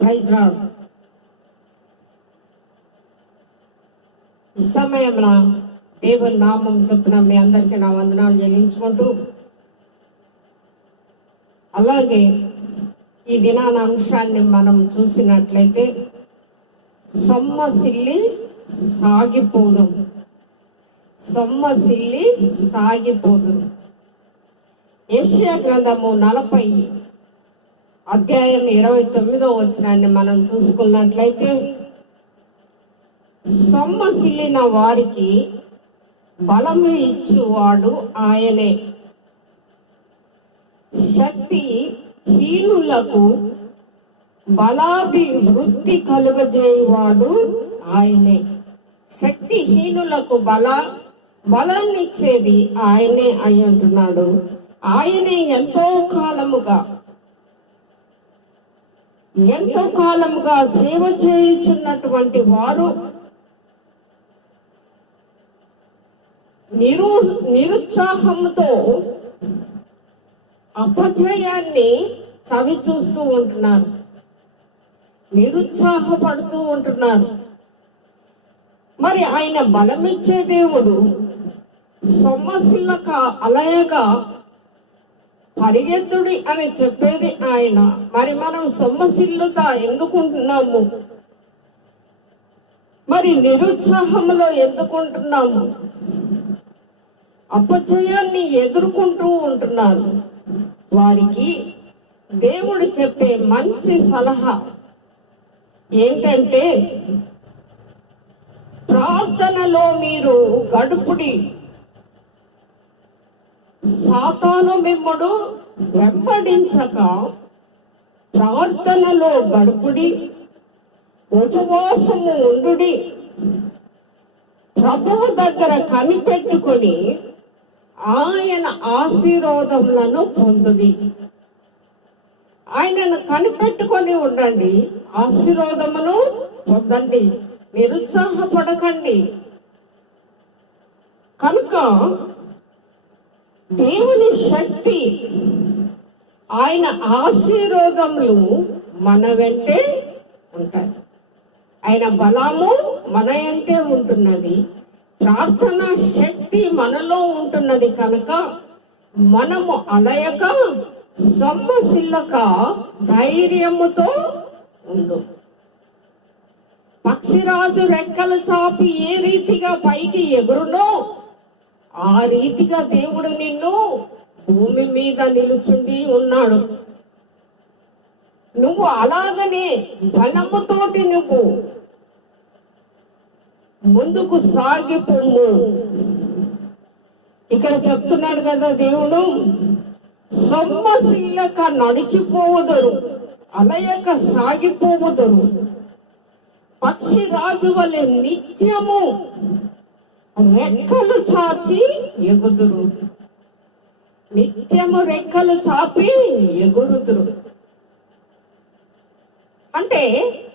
హైదరాబాద్. ఈ సమయంలో దేవుని నామం చొప్పున మీ అందరికీ నా వందనాలు చెల్లించుకుంటూ అలాగే ఈ దినాన అంశాన్ని మనం చూసినట్లయితే సొమ్మసిల్లి సాగిపోదు. సొమ్మసిల్లి సాగిపోదు. ఏషియా గ్రంథము నలభై అధ్యాయం ఇరవై తొమ్మిదో వచనాన్ని మనం చూసుకున్నట్లయితే సొమ్మసిల్లిన వారికి బలము ఇచ్చువాడు ఆయనే. శక్తి హీనులకు బలాభివృద్ధి కలుగజేయవాడు ఆయనే. శక్తిహీనులకు బల బలాన్నిచ్చేది ఆయనే అయి అంటున్నాడు ఆయనే ఎంతో కాలముగా ఎంతో కాలంగా సేవ చేయుచున్నటువంటి వారు నిరు నిరుత్సాహంతో అపజయాన్ని చవి చూస్తూ ఉంటున్నారు. నిరుత్సాహపడుతూ ఉంటున్నారు. మరి ఆయన బలమిచ్చే దేవుడు సొమ్మసిల్లక అలయగా పరిగెత్తుడి అని చెప్పేది ఆయన. మరి మనం సొమ్మసిల్లుతా ఎందుకుంటున్నాము? మరి నిరుత్సాహంలో ఎందుకుంటున్నాము? అపజయాన్ని ఎదుర్కొంటూ ఉంటున్నారు వారికి దేవుడు చెప్పే మంచి సలహా ఏంటంటే ప్రార్థనలో మీరు గడుపుడి. సాతాను మిమ్మడు వెంబడించక ప్రార్థనలో గడుపుడి ఉపవాసము ఉండుడి ప్రభువు దగ్గర కనిపెట్టుకొని ఆయన ఆశీర్వాదములను పొందుడి. ఆయనను కనిపెట్టుకొని ఉండండి ఆశీర్వాదమును పొందండి నిరుత్సాహపడకండి. కనుక దేవుని శక్తి ఆయన ఆశీర్వాదములు మన వెంటే ఉంటాయి. ఆయన బలము మన వెంటే ఉంటున్నది. ప్రార్థన శక్తి మనలో ఉంటున్నది కనుక మనము అలయక సొమ్మసిల్లక ధైర్యముతో ఉండు. పక్షిరాజు రెక్కలు చాపి ఏ రీతిగా పైకి ఎగురునో ఆ రీతిగా దేవుడు నిన్ను భూమి మీద నిలుచుండి ఉన్నాడు. నువ్వు అలాగనే బలముతోటి నువ్వు ముందుకు సాగిపోము ఇక్కడ చెప్తున్నాడు కదా దేవుడు సొమ్మశీలక నడిచిపోవదరు అలయక సాగిపోవదరు. పక్షి రాజు వలె నిత్యము రెక్కలు చాచి ఎగుదురు. నిత్యము రెక్కలు చాపి ఎగురుదురు. అంటే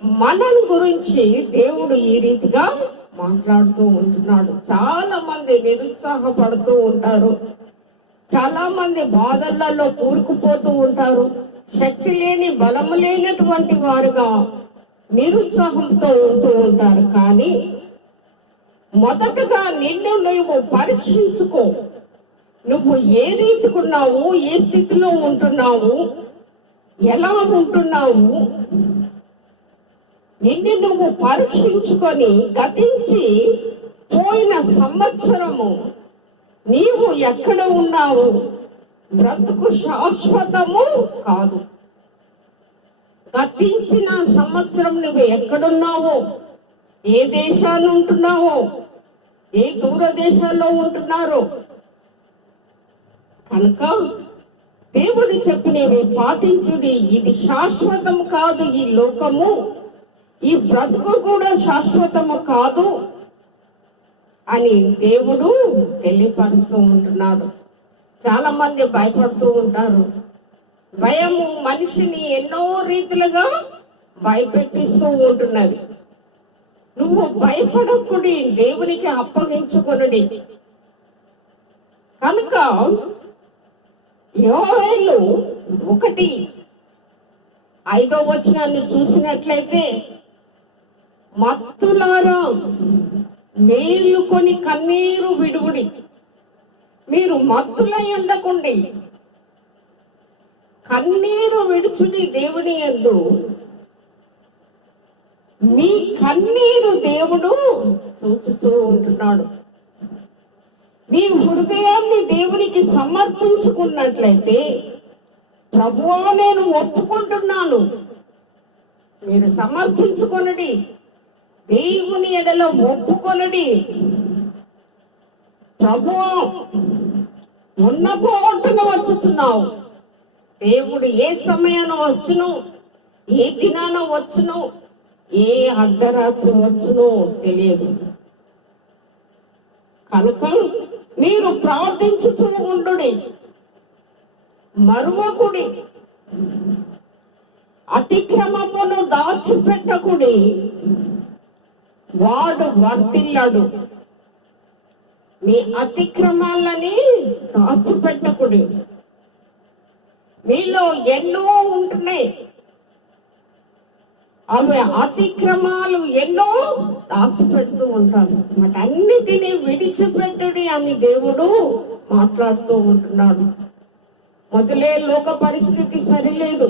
మనం గురించి దేవుడు ఈ రీతిగా మాట్లాడుతూ ఉంటున్నాడు. చాలా మంది నిరుత్సాహపడుతూ ఉంటారు. చాలా మంది బాధలలో కూరుకుపోతూ ఉంటారు. శక్తి లేని బలము లేనటువంటి వారుగా నిరుత్సాహంతో ఉంటూ ఉంటారు. కానీ మొదటగా నిన్ను నువ్వు పరీక్షించుకో. నువ్వు ఏ రీతికున్నావు ఏ స్థితిలో ఉంటున్నావు ఎలా ఉంటున్నావు? నిన్ను నువ్వు పరీక్షించుకొని గతించి పోయిన సంవత్సరము నీవు ఎక్కడ ఉన్నావు? బ్రతుకు శాశ్వతము కాదు. గతించిన సంవత్సరం నువ్వు ఎక్కడున్నావో? ఏ దేశాన్ని ఉంటున్నావో ఏ దూర దేశాల్లో ఉంటున్నారో? కనుక దేవుడు చెప్పినవి పాటించుడి ఇది శాశ్వతం కాదు ఈ లోకము. ఈ బ్రతుకు కూడా శాశ్వతము కాదు అని దేవుడు తెలియపరుస్తూ ఉంటున్నాడు. చాలా మంది భయపడుతూ ఉంటారు. భయము మనిషిని ఎన్నో రీతిలుగా భయపెట్టిస్తూ ఉంటున్నది. నువ్వు భయపడకుడి దేవునికి అప్పగించుకొనుడి. కనుక యోవేలు ఒకటి ఐదో వచనాన్ని చూసినట్లయితే మత్తులారా మేలుకొని కన్నీరు విడుగుడి మీరు మత్తులై ఉండకుండి. కన్నీరు విడుచుడి దేవుని యందు. మీ కన్నీరు దేవుడు చూచుతూ ఉంటున్నాడు. మీ హృదయాన్ని దేవునికి సమర్పించుకున్నట్లయితే ప్రభువా నేను ఒప్పుకుంటున్నాను. మీరు సమర్పించుకొనడి. దేవుని ఎడలో ఒప్పుకొనడి. ప్రభు ఉన్న పోటున వచ్చుచున్నావు. దేవుడు ఏ సమయాన వచ్చును? ఏ దినాన వచ్చును? ఏ అర్ధరాత్రి వచ్చునో తెలియదు. కనుక మీరు ప్రార్థించుచూ ఉండు మరువకుడి అతిక్రమమును దాచిపెట్టకుడి. వాడు వర్తిల్లాడు మీ అతిక్రమాలని దాచిపెట్టకుడి. మీలో ఎన్నో ఉంటున్నాయి. ఆమె అతిక్రమాలు ఎన్నో దాచిపెడుతూ ఉంటారు. వాటన్నిటినీ విడిచిపెట్టుడి అని దేవుడు మాట్లాడుతూ ఉంటున్నాడు. మొదలే లోక పరిస్థితి సరిలేదు.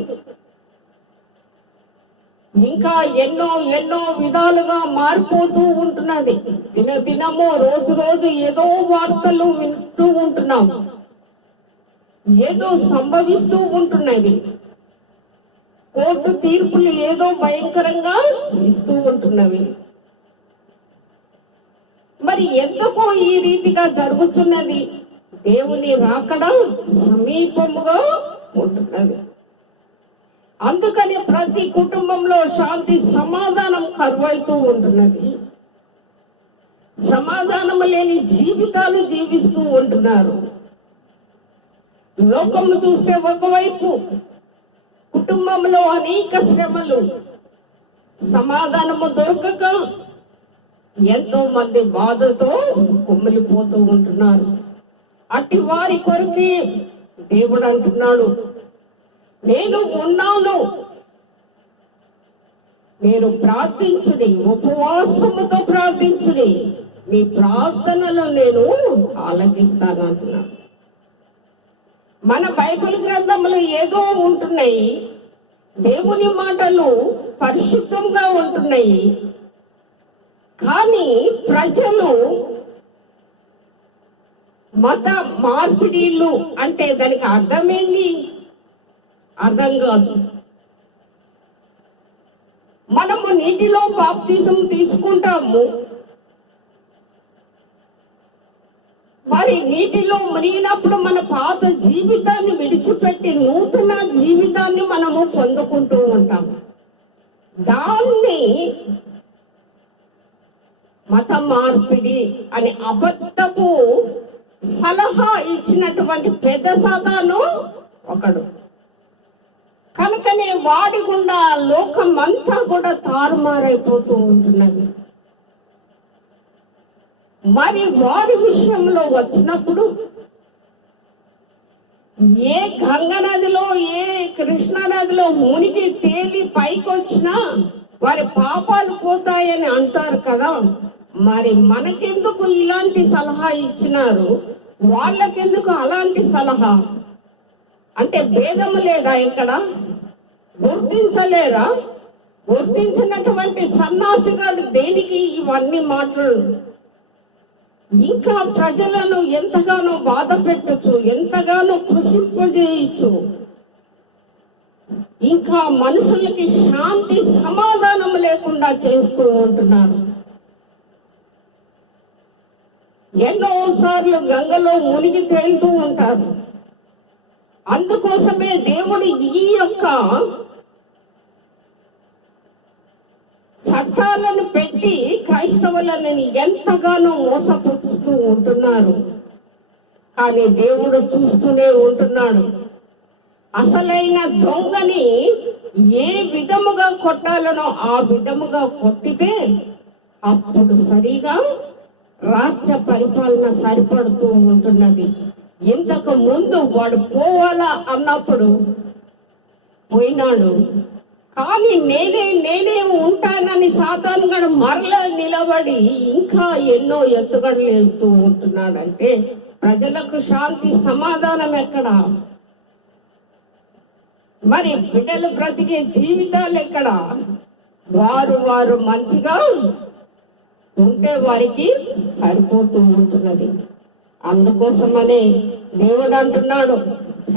ఇంకా ఎన్నో ఎన్నో విధాలుగా మారిపోతూ ఉంటున్నది. దిన దినము రోజు రోజు ఏదో వార్తలు వింటూ ఉంటున్నాం. ఏదో సంభవిస్తూ ఉంటున్నవి కోర్టు తీర్పులు ఏదో భయంకరంగా ఇస్తూ ఉంటున్నవి. మరి ఎందుకు ఈ రీతిగా జరుగుతున్నది దేవుని రాకడ సమీపముగా ఉంటున్నది. అందుకని ప్రతి కుటుంబంలో శాంతి సమాధానం కరువైతూ ఉంటున్నది. సమాధానం లేని జీవితాలు జీవిస్తూ ఉంటున్నారు. లోకము చూస్తే ఒకవైపు కుటుంబంలో అనేక శ్రమలు. సమాధానము దొరకక ఎంతో మంది బాధతో కుమ్మిలిపోతూ ఉంటున్నారు. అట్టి వారి కొరకే దేవుడు అంటున్నాడు నేను ఉన్నాను. మీరు ప్రార్థించుడి ఉపవాసముతో ప్రార్థించుడి. మీ ప్రార్థనలో నేను ఆలకిస్తాను అంటున్నాను మన బైబిల్ గ్రంథంలో ఏదో ఉంటున్నాయి. దేవుని మాటలు పరిశుద్ధంగా ఉంటున్నాయి. కానీ ప్రజలు మత మార్పిడిలు అంటే దానికి అర్థమేంటి అర్థం కాదు. మనము నీటిలో బాప్తిజం తీసుకుంటాము. మరి నీటిలో మునిగినప్పుడు మన పాత జీవితాన్ని విడిచిపెట్టి నూతన జీవితాన్ని మనము పొందుకుంటూ ఉంటాం. దాన్ని మత మార్పిడి అని అబద్ధపు సలహా ఇచ్చినటువంటి పెద్ద సాతాను ఒకడు. కనుకనే వాడి గుండా లోకం అంతా కూడా తారుమారైపోతూ ఉంటున్నది. మరి వారి విషయంలో వచ్చినప్పుడు ఏ గంగ నదిలో ఏ కృష్ణా నదిలో మునిగి తేలి పైకి వచ్చినా వారి పాపాలు పోతాయని అంటారు కదా. మరి మనకెందుకు ఇలాంటి సలహా ఇచ్చినారు? వాళ్ళకెందుకు అలాంటి సలహా? అంటే భేదము లేదా ఇక్కడ? గుర్తించలేరా? గుర్తించినటువంటి సన్నాసిగాడు దేనికి ఇవన్నీ మాట్లాడు? ఇంకా ప్రజలను ఎంతగానో బాధ పెట్టచ్చు ఎంతగానో కృషింపజేయచ్చు. ఇంకా మనుషులకి శాంతి సమాధానం లేకుండా చేస్తూ ఉంటున్నారు. ఎన్నో సార్లు గంగలో మునిగి తేలుతూ ఉంటారు. అందుకోసమే దేవుడు ఈ యొక్క అర్థాలను పెట్టి క్రైస్తవులను ఎంతగానో మోసపుచ్చుతూ ఉంటున్నారు. కానీ దేవుడు చూస్తూనే ఉంటున్నాడు. అసలైన దొంగని ఏ విధముగా కొట్టాలనో ఆ విధముగా కొట్టితే అప్పుడు సరిగా రాజ్య పరిపాలన సరిపడుతూ ఉంటున్నది. ఇంతకు ముందు వాడు పోవాలా అన్నప్పుడు పోయినాడు. కానీ నేనే నేనే ఉంటానని సాతానుగడు మరల నిలబడి ఇంకా ఎన్నో ఎత్తుగడలు వేస్తూ ఉంటున్నాడంటే ప్రజలకు శాంతి సమాధానం ఎక్కడ? మరి బిడ్డలు బ్రతికే జీవితాలు ఎక్కడ? వారు వారు మంచిగా ఉంటే వారికి సరిపోతూ ఉంటున్నది. అందుకోసమనే దేవుడు అంటున్నాడు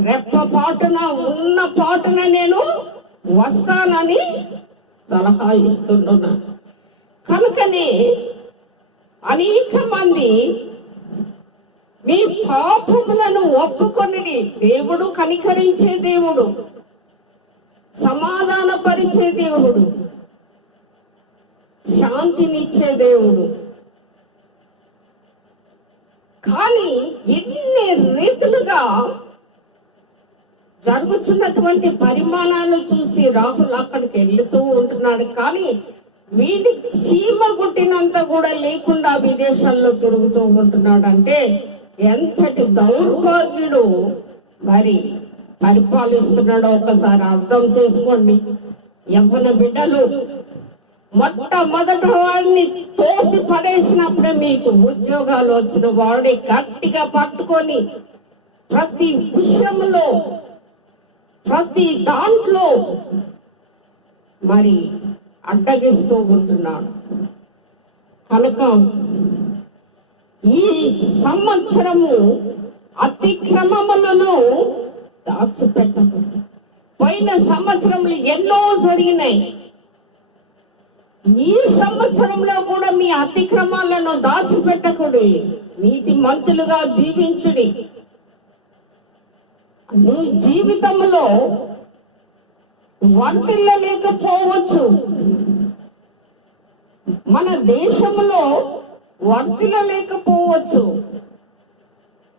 రెప్ప పాటున ఉన్న పాటున నేను వస్తానని సలహా ఇస్తున్నా కనుకనే అనేక మంది మీ పాపములను ఒప్పుకొని దేవుడు కనికరించే దేవుడు సమాధానపరిచే దేవుడు శాంతినిచ్చే దేవుడు. కానీ ఎన్ని రీతులుగా జరుగుతున్నటువంటి పరిమాణాలు చూసి రాహుల్ అక్కడికి వెళ్తూ ఉంటున్నాడు. కానీ వీడికి సీమ గుట్టినంత కూడా లేకుండా విదేశాల్లో తిరుగుతూ ఉంటున్నాడు అంటే ఎంతటి దౌర్భాగ్యుడు మరి పరిపాలిస్తున్నాడో ఒకసారి అర్థం చేసుకోండి. యవ్వన బిడ్డలు మొట్టమొదట వాడిని తోసి పడేసినప్పుడే మీకు ఉద్యోగాలు వచ్చిన వాడిని గట్టిగా పట్టుకొని ప్రతి విషయంలో ప్రతి దాంట్లో మరి అడ్డగిస్తూ ఉంటున్నాడు. కనుక ఈ సంవత్సరము అతిక్రమములను దాచిపెట్టకూడదు. పోయిన సంవత్సరంలో ఎన్నో జరిగినాయి. ఈ సంవత్సరంలో కూడా మీ అతిక్రమాలను దాచిపెట్టకుడి నీతి మంతులుగా జీవించుడి. నీ జీవితంలో వర్తిల్లలేకపోవచ్చు మన దేశంలో వర్తిల్లలేకపోవచ్చు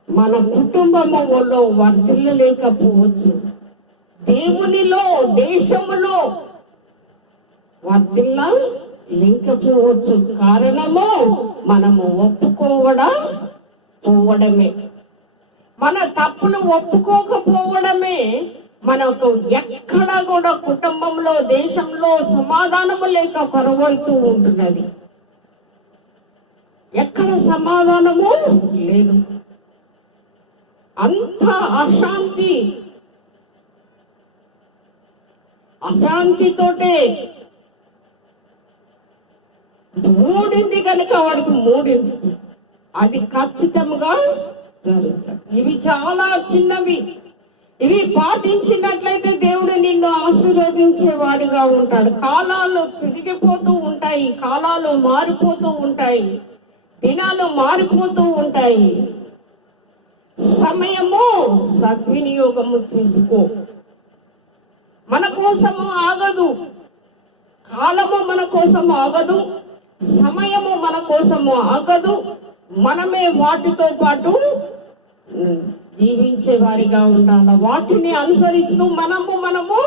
మన కుటుంబంలో వర్తిల్లలేకపోవచ్చు దేవునిలో దేశంలో వర్తిల్ల లేకపోవచ్చు. కారణము మనము ఒప్పుకోవడం పోవడమే. మన తప్పులు ఒప్పుకోకపోవడమే మనకు ఎక్కడ కూడా కుటుంబంలో దేశంలో సమాధానము లేక కొరవైతూ ఉంటున్నది. ఎక్కడ సమాధానము లేదు. అంత అశాంతి అశాంతితోటే మూడింది కనుక వాడికి మూడింది. అది ఖచ్చితంగా ఇవి చాలా చిన్నవి. ఇవి పాటించినట్లయితే దేవుడు నిన్ను ఆశీర్వదించేవాడిగా ఉంటాడు. కాలాలు తిరిగిపోతూ ఉంటాయి కాలాలు మారిపోతూ ఉంటాయి దినాలు మారిపోతూ ఉంటాయి. సమయము సద్వినియోగము చేసుకో మన కోసము ఆగదు. కాలము మన కోసము ఆగదు. సమయము మన కోసము ఆగదు. మనమే వాటితో పాటు జీవించే వారిగా ఉండాలి వాటిని అనుసరిస్తూ మనము మనము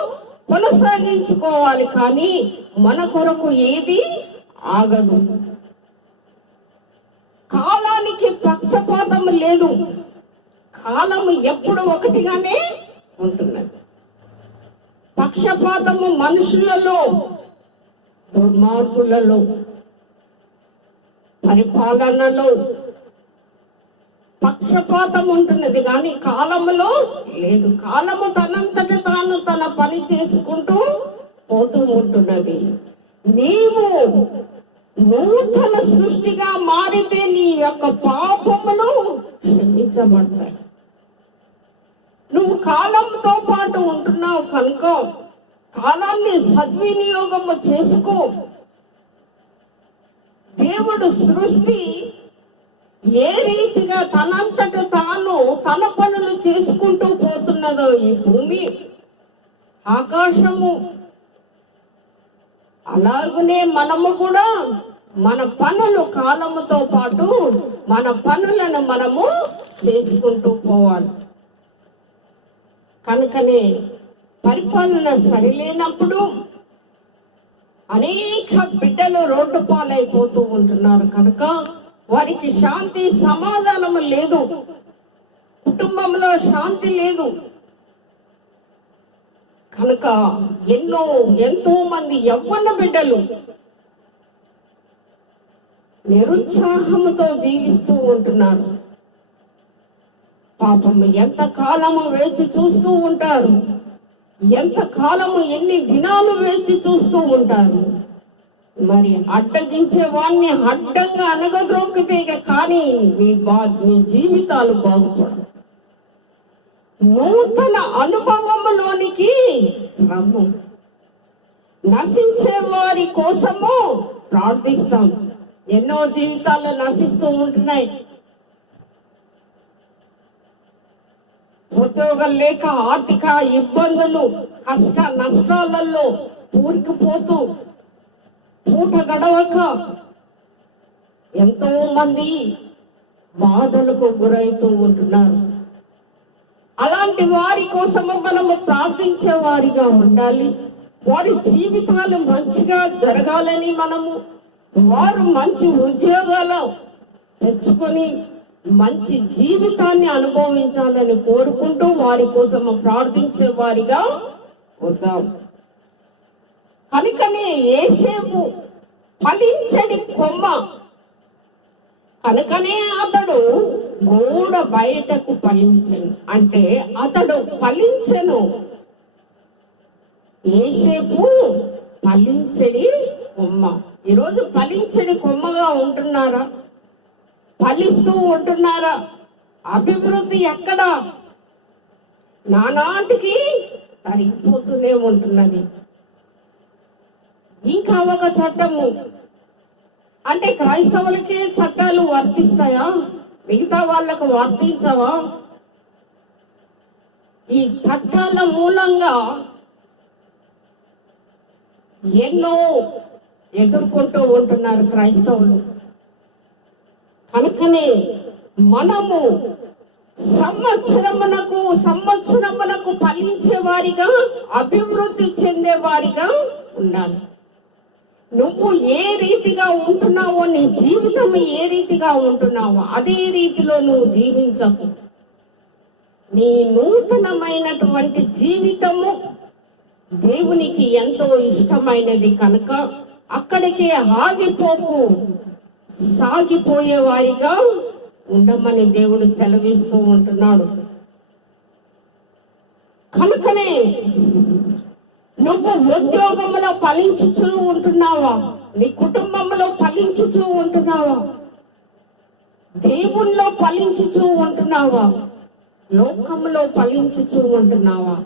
కొనసాగించుకోవాలి కానీ మన కొరకు ఏది ఆగదు. కాలానికి పక్షపాతం లేదు. కాలము ఎప్పుడు ఒకటిగానే ఉంటున్నది. పక్షపాతము మనుషులలో దుర్మార్గులలో పరిపాలనలో పక్షపాతం ఉంటున్నది కానీ కాలములో లేదు. కాలము తనంతట తాను తన పని చేసుకుంటూ పోతూ ఉంటున్నది నీవు నూతన సృష్టిగా మారితే నీ యొక్క పాపములు క్షమించబడతాయి. నువ్వు కాలంతో పాటు ఉంటున్నావు కనుక కాలాన్ని సద్వినియోగము చేసుకో. దేవుడు సృష్టి ఏ రీతిగా తనంతట తాను తన పనులు చేసుకుంటూ పోతున్నదో ఈ భూమి ఆకాశము అలాగనే మనము కూడా మన పనులు కాలముతో పాటు మన పనులను మనము చేసుకుంటూ పోవాలి. కనుకనే పరిపాలన సరిలేనప్పుడు అనేక బిడ్డలు రోడ్డు పాలైపోతూ ఉంటున్నారు. కనుక వారికి శాంతి సమాధానం లేదు. కుటుంబంలో శాంతి లేదు. కనుక ఎన్నో ఎంతో మంది యవ్వన బిడ్డలు నిరుత్సాహంతో జీవిస్తూ ఉంటున్నారు. పాపం ఎంత కాలము వేచి చూస్తూ ఉంటారు? ఎంత కాలము ఎన్ని దినాలు వేచి చూస్తూ ఉంటారు? మరి అడ్డగించే వాడిని అడ్డంగా అనగద్రొక్కితే ఇక కానీ మీ బా మీ జీవితాలు బాగుపడవు. నూతన అనుభవములోనికి రమ్ము. నశించే వారి కోసము ప్రార్థిస్తాం. ఎన్నో జీవితాలు నశిస్తూ ఉంటున్నాయి. ఉద్యోగం లేక ఆర్థిక ఇబ్బందులు కష్ట నష్టాలలో ఊరికిపోతూ పూట గడవక ఎంతో మంది బాధలకు గురవుతూ ఉంటున్నారు. అలాంటి వారి కోసము మనము ప్రార్థించే వారిగా ఉండాలి. వారి జీవితాలు మంచిగా జరగాలని మనము వారు మంచి ఉద్యోగాలు తెచ్చుకొని మంచి జీవితాన్ని అనుభవించాలని కోరుకుంటూ వారి కోసము ప్రార్థించే వారిగా ఉందాం కనుకనే ఏసేపు ఫలించని కొమ్మ. కనుకనే అతడు గోడ బయటకు ఫలించను. అంటే అతడు ఫలించను. ఏసేపు ఫలించడి కొమ్మ. ఈరోజు ఫలించడి కొమ్మగా ఉంటున్నారా? ఫలిస్తూ ఉంటున్నారా? అభివృద్ధి ఎక్కడ? నానాటికి తరిగిపోతూనే ఉంటున్నది. ఇంకా ఒక చట్టము. అంటే క్రైస్తవులకే చట్టాలు వర్తిస్తాయా? మిగతా వాళ్ళకు వర్తించవా? ఈ చట్టాల మూలంగా ఎన్నో ఎదుర్కొంటూ ఉంటున్నారు క్రైస్తవులు. కనుకనే మనము సంవత్సరమునకు సంవత్సరమునకు ఫలించే వారిగా అభివృద్ధి చెందే వారిగా ఉండాలి. నువ్వు ఏ రీతిగా ఉంటున్నావో నీ జీవితం ఏ రీతిగా ఉంటున్నావో అదే రీతిలో నువ్వు జీవించకు. నీ నూతనమైనటువంటి జీవితము దేవునికి ఎంతో ఇష్టమైనది కనుక అక్కడికే ఆగిపోకు. సాగిపోయే వారిగా ఉండమని దేవుడు సెలవిస్తూ ఉంటున్నాడు. కనుకనే నువ్వు ఉద్యోగంలో ఫలించుచూ ఉంటున్నావా? నీ కుటుంబంలో ఫలించుచూ ఉంటున్నావా? దేవుల్లో ఫలించుచూ ఉంటున్నావా? లోకంలో ఫలించుచూ ఉంటున్నావా?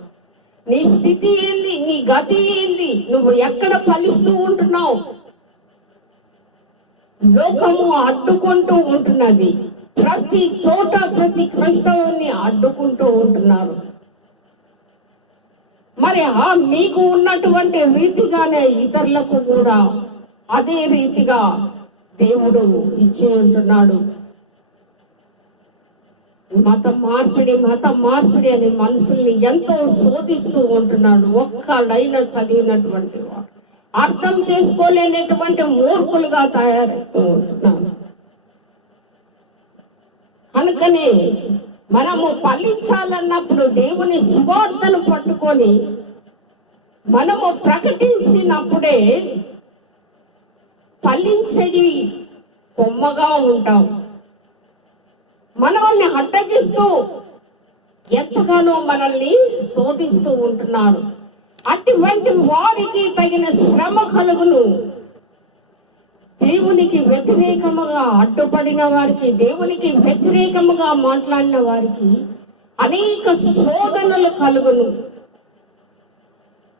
నీ స్థితి ఏంది? నీ గతి ఏంది? నువ్వు ఎక్కడ ఫలిస్తూ ఉంటున్నావు? లోకము అడ్డుకుంటూ ఉంటున్నది. ప్రతి చోట ప్రతి క్రైస్తవుని అడ్డుకుంటూ ఉంటున్నారు. మరి ఆ మీకు ఉన్నటువంటి రీతిగానే ఇతరులకు కూడా అదే రీతిగా దేవుడు ఇచ్చి ఉంటున్నాడు. మత మార్పిడి మత మార్పిడి అని మనుషుల్ని ఎంతో శోధిస్తూ ఉంటున్నాడు. ఒక్క ఒక్కడైనా చదివినటువంటి వాడు. అర్థం చేసుకోలేనటువంటి మూర్ఖులుగా తయారవుతూ ఉంటున్నారు కనుకనే మనము ఫలించాలన్నప్పుడు దేవుని సువార్తను పట్టుకొని మనము ప్రకటించినప్పుడే ఫలించేది కొమ్మగా ఉంటాం. మనల్ని అడ్డగిస్తూ ఎంతగానో మనల్ని శోధిస్తూ ఉంటున్నారు. అటువంటి వారికి తగిన శ్రమ కలుగును. దేవునికి వ్యతిరేకముగా అడ్డుపడిన వారికి దేవునికి వ్యతిరేకముగా మాట్లాడిన వారికి అనేక శోధనలు కలుగును.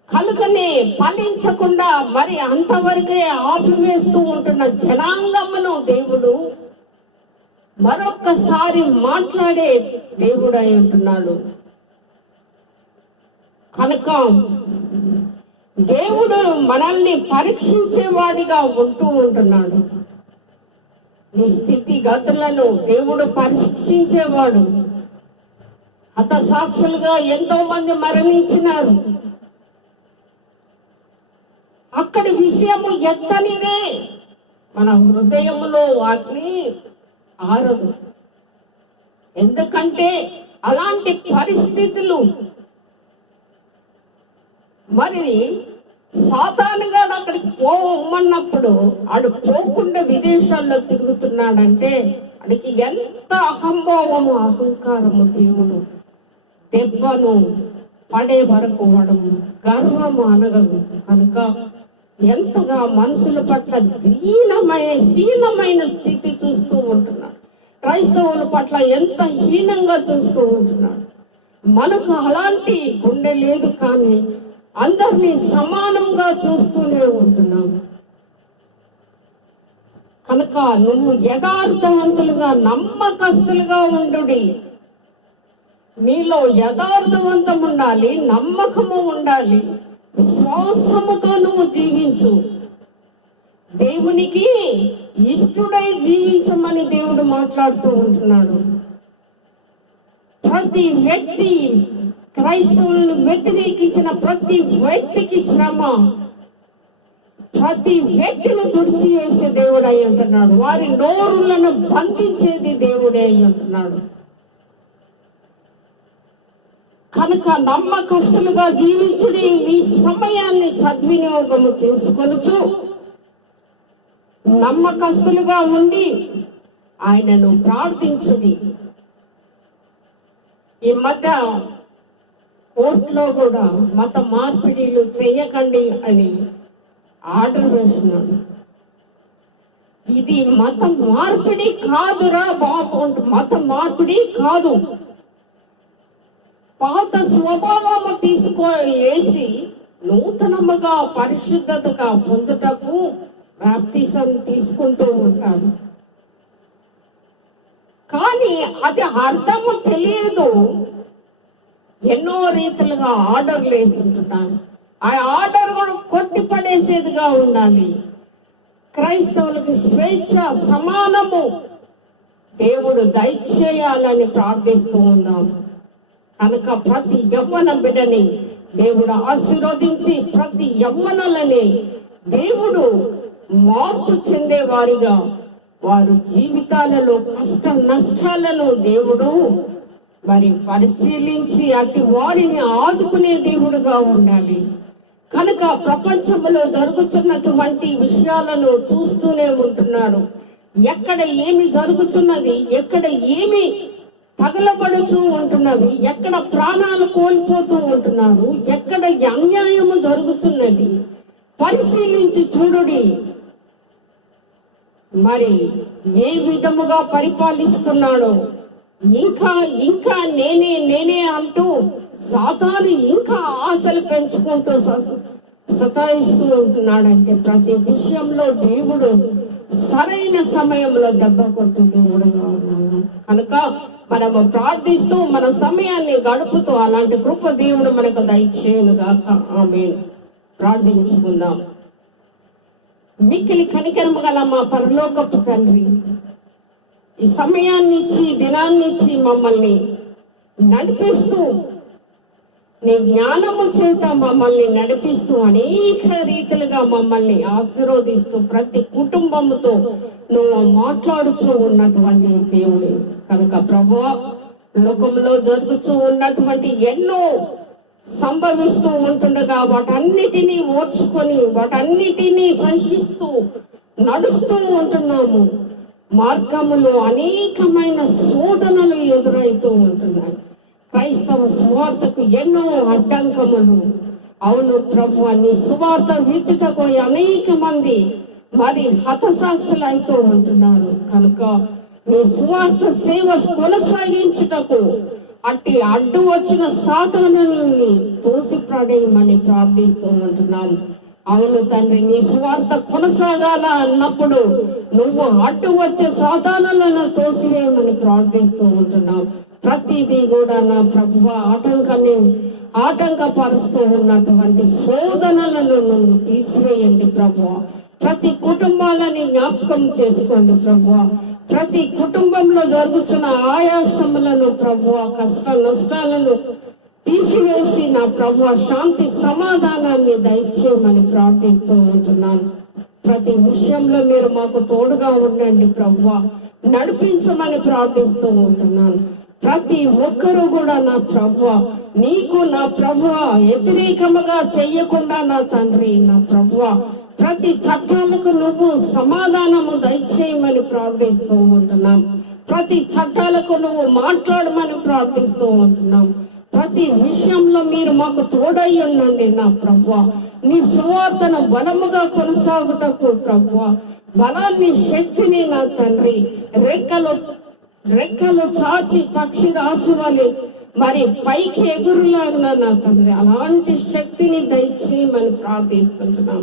కలుగనే ఫలించకుండా మరి అంతవరకే ఆపివేస్తూ ఉంటున్న జనాంగమును దేవుడు మరొక్కసారి మాట్లాడే దేవుడై ఉంటున్నాడు. కనుక దేవుడు మనల్ని పరీక్షించేవాడిగా ఉంటూ ఉంటున్నాడు. నీ స్థితి గతులను దేవుడు పరీక్షించేవాడు. హతసాక్షులుగా ఎంతో మంది మరణించినారు. అక్కడి విషయము ఎత్తనిదే. మన హృదయములో వాటిని ఆరదు. ఎందుకంటే అలాంటి పరిస్థితులు మరి సాతానుగా అక్కడికి పోమన్నప్పుడు ఆడు పోకుండా విదేశాల్లో తిరుగుతున్నాడంటే అడికి ఎంత అహంభావము అహంకారము దేవుడు. దెబ్బను పడే వరకు వాడము గర్వము అనగదు కనుక ఎంతగా మనుషుల పట్ల దీనమైన హీనమైన స్థితి చూస్తూ ఉంటున్నాడు. క్రైస్తవుల పట్ల ఎంత హీనంగా చూస్తూ ఉంటున్నాడు. మనకు అలాంటి గుండె లేదు కానీ అందరినీ సమానంగా చూస్తూనే ఉంటున్నాం. కనుక నువ్వు యథార్థవంతులుగా నమ్మకస్తులుగా ఉండుడి. నీలో యథార్థవంతం ఉండాలి నమ్మకము ఉండాలి. విశ్వాసముతో నువ్వు జీవించు. దేవునికి ఇష్టడై జీవించమని దేవుడు మాట్లాడుతూ ఉంటున్నాడు. ప్రతి వ్యక్తి క్రైస్తవులను వ్యతిరేకించిన ప్రతి వ్యక్తికి శ్రమ. ప్రతి వ్యక్తిని తుడిచి వేసే దేవుడు అయి ఉంటున్నాడు. వారి నోరులను బంధించేది దేవుడే అయి ఉంటున్నాడు. కనుక నమ్మకస్తులుగా జీవించుడి మీ సమయాన్ని సద్వినియోగము చేసుకొనుచు నమ్మకస్తులుగా ఉండి ఆయనను ప్రార్థించుడి. ఈ మధ్య కోర్టులో కూడా మత మార్పిడిలు చేయకండి అని ఆర్డర్ వేసినాడు. ఇది మత మార్పిడి కాదురా బాబు మత మార్పిడి కాదు. పాత స్వభావము తీసుకో వేసి నూతనముగా పరిశుద్ధతగా పొందుటకు బాప్తిసం తీసుకుంటూ ఉంటారు కానీ అది అర్థము తెలియదు. ఎన్నో రీతిలుగా ఆర్డర్లు వేస్తుంటున్నాను. ఆ ఆర్డర్ కూడా కొట్టిపడేసేదిగా ఉండాలి. క్రైస్తవులకు స్వేచ్ఛ సమానము. దేవుడు దయచేయాలని ప్రార్థిస్తూ ఉన్నాం. కనుక ప్రతి యవ్వన బిడ్డని దేవుడు ఆశీర్వదించి ప్రతి యవ్వనలని దేవుడు మార్పు చెందేవారిగా వారు జీవితాలలో కష్ట నష్టాలను దేవుడు మరి పరిశీలించి అటు వారిని ఆదుకునే దేవుడుగా ఉండాలి. కనుక ప్రపంచంలో జరుగుతున్నటువంటి విషయాలను చూస్తూనే ఉంటున్నారు. ఎక్కడ ఏమి జరుగుతున్నది ఎక్కడ ఏమి తగలబడుతూ ఉంటున్నవి ఎక్కడ ప్రాణాలు కోల్పోతూ ఉంటున్నారు ఎక్కడ అన్యాయము జరుగుతున్నది. పరిశీలించి చూడుడి. మరి ఏ విధముగా పరిపాలిస్తున్నాడో ఇంకా ఇంకా నేనే నేనే అంటూ సాతాను ఇంకా ఆశలు పెంచుకుంటూ స- సతాయిస్తూ ఉంటున్నాడంటే ప్రతి విషయంలో దేవుడు సరైన సమయంలో దెబ్బ కొట్టు దేవుడుగా ఉన్నాడు. కనుక మనము ప్రార్థిస్తూ మన సమయాన్ని గడుపుతూ అలాంటి కృప దేవుడు మనకు దయచేయనుగాక ఆమె ప్రార్థించుకుందాం. మిక్కిలి కనికరము గల మా పరలోకపు తండ్రి సమయాన్ని ఇచ్చి దినాన్ని ఇచ్చి మమ్మల్ని నడిపిస్తూ నీ జ్ఞానము చేత మమ్మల్ని నడిపిస్తూ అనేక రీతిలుగా మమ్మల్ని ఆశీర్వదిస్తూ ప్రతి కుటుంబముతో నువ్వు మాట్లాడుతూ ఉన్నటువంటి దేవుడు. కనుక ప్రభు లోకంలో జరుగుతూ ఉన్నటువంటి ఎన్నో సంభవిస్తూ ఉంటుండగా వాటన్నిటినీ ఓర్చుకొని వాటన్నిటినీ సహిస్తూ నడుస్తూ ఉంటున్నాము. మార్గములో అనేకమైన శోధనలు ఎదురవుతూ ఉంటున్నాయి. క్రైస్తవ సువార్తకు ఎన్నో అడ్డంకములు. అవును ప్రభు నీ సువార్త విత్తుటకు అనేక మంది మరి హతసాక్షులు అవుతూ ఉంటున్నారు. కనుక నీ సువార్త సేవ కొనసాగించుటకు అట్టి అడ్డు వచ్చిన సాధనలని తోసిపడేయమని ప్రార్థిస్తూ ఉంటున్నాను అవును తండ్రి నీ స్వార్థ కొనసాగాల అన్నప్పుడు నువ్వు అడ్డు వచ్చే సాధనలను తోసివేయమని ప్రార్థిస్తూ ఉంటున్నావు. ప్రతిదీ కూడా నా ప్రభు ఆటంకాన్ని ఆటంకపరుస్తూ ఉన్నటువంటి శోధనలను నువ్వు తీసివేయండి ప్రభు ప్రతి కుటుంబాలని జ్ఞాపకం చేసుకోండి ప్రభు ప్రతి కుటుంబంలో జరుగుతున్న ఆయాసములను ప్రభు కష్ట నష్టాలను తీసివేసి నా ప్రభు శాంతి సమాధానాన్ని దయచేయమని ప్రార్థిస్తూ ఉంటున్నాను. ప్రతి విషయంలో మీరు మాకు తోడుగా ఉండండి ప్రభు. నడిపించమని ప్రార్థిస్తూ ఉంటున్నాను. ప్రతి ఒక్కరూ కూడా నా ప్రభు నీకు నా ప్రభు వ్యతిరేకముగా చెయ్యకుండా నా తండ్రి నా ప్రభు. ప్రతి చట్టాలకు నువ్వు సమాధానము దయచేయమని ప్రార్థిస్తూ ఉంటున్నాం. ప్రతి చట్టాలకు నువ్వు మాట్లాడమని ప్రార్థిస్తూ ఉంటున్నాం. ప్రతి విషయంలో మీరు మాకు తోడై ఉండండి నా ప్రభు నీ సువార్తను బలముగా కొనసాగుటకు ప్రభు బలాన్ని శక్తిని నా తండ్రి. రెక్కలు రెక్కలు చాచి పక్షి రాజు మరి పైకి ఎగురులాగా నా తండ్రి అలాంటి శక్తిని దయచేయమని ప్రార్థిస్తుంటున్నాం.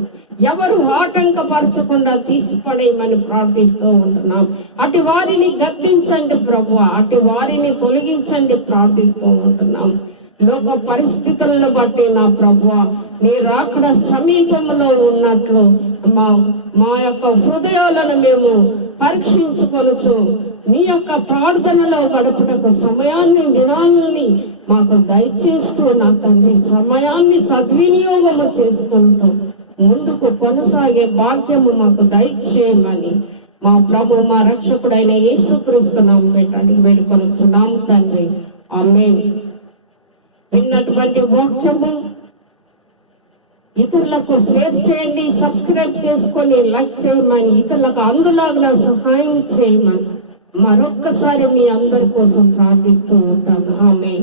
ఎవరు ఆటంకపరచకుండా తీసిపడేయమని ప్రార్థిస్తూ ఉంటున్నాం. అటు వారిని గద్దించండి ప్రభు అటు వారిని తొలగించండి ప్రార్థిస్తూ ఉంటున్నాం. లోక పరిస్థితులను బట్టి నా ప్రభు మీరు అక్కడ సమీపంలో ఉన్నట్లు మా మా యొక్క హృదయాలను మేము పరీక్షించుకొనుచు మీ యొక్క ప్రార్థనలో గడుపుటకు సమయాన్ని దినాలని మాకు దయచేస్తూ నా తండ్రి సమయాన్ని సద్వినియోగము చేసుకుంటూ ముందుకు కొనసాగే భాగ్యము మాకు దయచేయమని మా ప్రభు మా రక్షకుడైన యేసుక్రీస్తు నామ పెట్టండి వేడుకొనుచున్నాం తండ్రి. ఆమె విన్నటువంటి వాక్యము ఇతరులకు షేర్ చేయండి సబ్స్క్రైబ్ చేసుకొని లైక్ చేయమని ఇతరులకు అందులాగా సహాయం చేయమని మరొక్కసారి మీ అందరి కోసం ప్రార్థిస్తూ ఉంటాను ఆమె